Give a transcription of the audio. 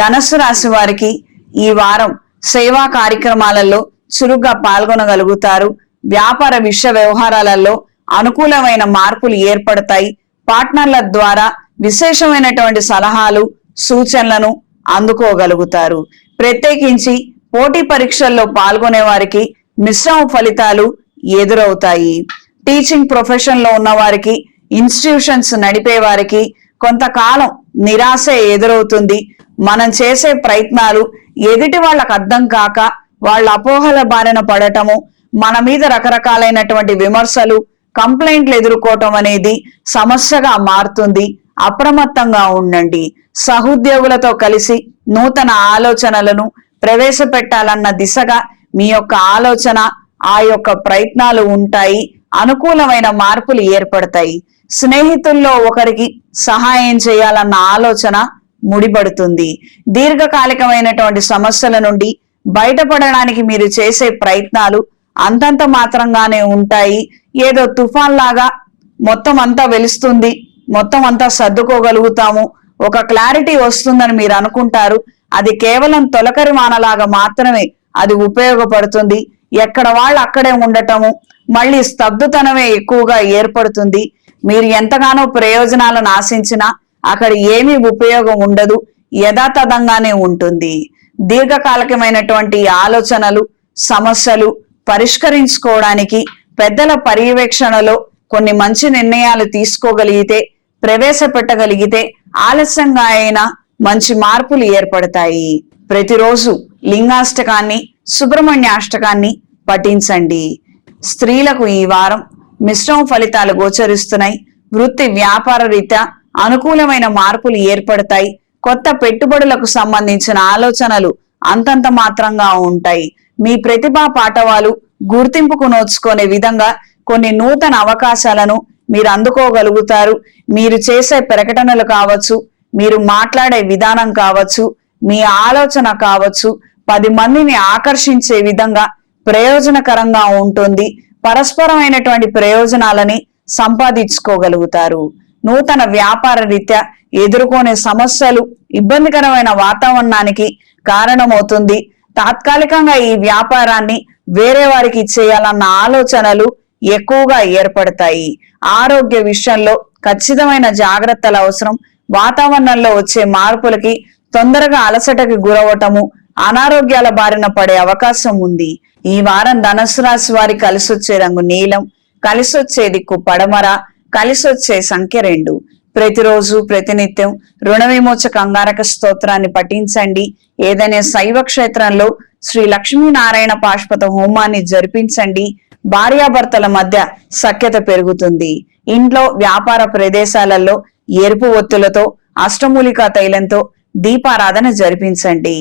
ధనస్సు రాశి వారికి ఈ వారం సేవా కార్యక్రమాలలో చురుగ్గా పాల్గొనగలుగుతారు. వ్యాపార విషయ వ్యవహారాలలో అనుకూలమైన మార్పులు ఏర్పడతాయి. పార్ట్నర్ల ద్వారా విశేషమైనటువంటి సలహాలు సూచనలను అందుకోగలుగుతారు. ప్రత్యేకించి పోటీ పరీక్షల్లో పాల్గొనే వారికి మిశ్రమ ఫలితాలు ఎదురవుతాయి. టీచింగ్ ప్రొఫెషన్ లో ఉన్న వారికి, ఇన్స్టిట్యూషన్స్ నడిపే వారికి కొంతకాలం నిరాశ ఎదురవుతుంది. మనం చేసే ప్రయత్నాలు ఎదుటి వాళ్ళకు అర్థం కాక వాళ్ళ అపోహల బారిన పడటము, మన మీద రకరకాలైనటువంటి విమర్శలు, కంప్లైంట్లు ఎదుర్కోవటం అనేది సమస్యగా మారుతుంది. అప్రమత్తంగా ఉండండి. సహోద్యోగులతో కలిసి నూతన ఆలోచనలను ప్రవేశపెట్టాలన్న దిశగా మీ యొక్క ఆలోచన, ఆ యొక్క ప్రయత్నాలు ఉంటాయి. అనుకూలమైన మార్పులు ఏర్పడతాయి. స్నేహితుల్లో ఒకరికి సహాయం చేయాలన్న ఆలోచన ముడిపడుతుంది. దీర్ఘకాలికమైనటువంటి సమస్యల నుండి బయటపడడానికి మీరు చేసే ప్రయత్నాలు అంతంత మాత్రంగానే ఉంటాయి. ఏదో తుఫాన్ లాగా మొత్తం అంతా వెలుస్తుంది, మొత్తం అంతా సర్దుకోగలుగుతాము, ఒక క్లారిటీ వస్తుందని మీరు అనుకుంటారు. అది కేవలం తొలకరి వానలాగా మాత్రమే అది ఉపయోగపడుతుంది. ఎక్కడ వాళ్ళు అక్కడే ఉండటము, మళ్ళీ స్తబ్దుతనమే ఎక్కువగా ఏర్పడుతుంది. మీరు ఎంతగానో ప్రయోజనాలను ఆశించినా అక్కడ ఏమీ ఉపయోగం ఉండదు, యథాతథంగానే ఉంటుంది. దీర్ఘకాలికమైనటువంటి ఆలోచనలు, సమస్యలు పరిష్కరించుకోవడానికి పెద్దల పర్యవేక్షణలో కొన్ని మంచి నిర్ణయాలు తీసుకోగలిగితే, ప్రవేశపెట్టగలిగితే ఆలస్యంగా అయినా మంచి మార్పులు ఏర్పడతాయి. ప్రతిరోజు లింగాష్టకాన్ని, సుబ్రహ్మణ్యాష్టకాన్ని పఠించండి. స్త్రీలకు ఈ వారం మిశ్రమ ఫలితాలు గోచరిస్తున్నాయి. వృత్తి వ్యాపార రీత్యా అనుకూలమైన మార్పులు ఏర్పడతాయి. కొత్త పెట్టుబడులకు సంబంధించిన ఆలోచనలు అంతంత మాత్రంగా ఉంటాయి. మీ ప్రతిభా పాఠవాలు గుర్తింపుకు నోచుకునే విధంగా కొన్ని నూతన అవకాశాలను మీరు అందుకోగలుగుతారు. మీరు చేసే ప్రకటనలు కావచ్చు, మీరు మాట్లాడే విధానం కావచ్చు, మీ ఆలోచన కావచ్చు, 10 మందిని ఆకర్షించే విధంగా ప్రయోజనకరంగా ఉంటుంది. పరస్పరమైనటువంటి ప్రయోజనాలని సంపాదించుకోగలుగుతారు. నూతన వ్యాపార రీత్యా ఎదుర్కొనే సమస్యలు ఇబ్బందికరమైన వాతావరణానికి కారణమవుతుంది. తాత్కాలికంగా ఈ వ్యాపారాన్ని వేరే వారికి ఇచ్చేయాలన్న ఆలోచనలు ఎక్కువగా ఏర్పడతాయి. ఆరోగ్య విషయంలో ఖచ్చితమైన జాగ్రత్తలు అవసరం. వాతావరణంలో వచ్చే మార్పులకి తొందరగా అలసటకి గురవటము, అనారోగ్యాల బారిన పడే అవకాశం ఉంది. ఈ వారం ధనుసు రాశి వారి కలిసొచ్చే రంగు నీలం, కలిసొచ్చే దిక్కు పడమర, కలిసొచ్చే సంఖ్య 2. ప్రతిరోజు ప్రతినిత్యం రుణ విమోచక అంగారక స్తోత్రాన్ని పఠించండి. ఏదైనా శైవ క్షేత్రంలో శ్రీ లక్ష్మీనారాయణ పాశుపత హోమాన్ని జరిపించండి. భార్యాభర్తల మధ్య సఖ్యత పెరుగుతుంది. ఇంట్లో వ్యాపార ప్రదేశాలలో ఎరుపు ఒత్తులతో, అష్టమూలికా తైలంతో దీపారాధన జరిపించండి.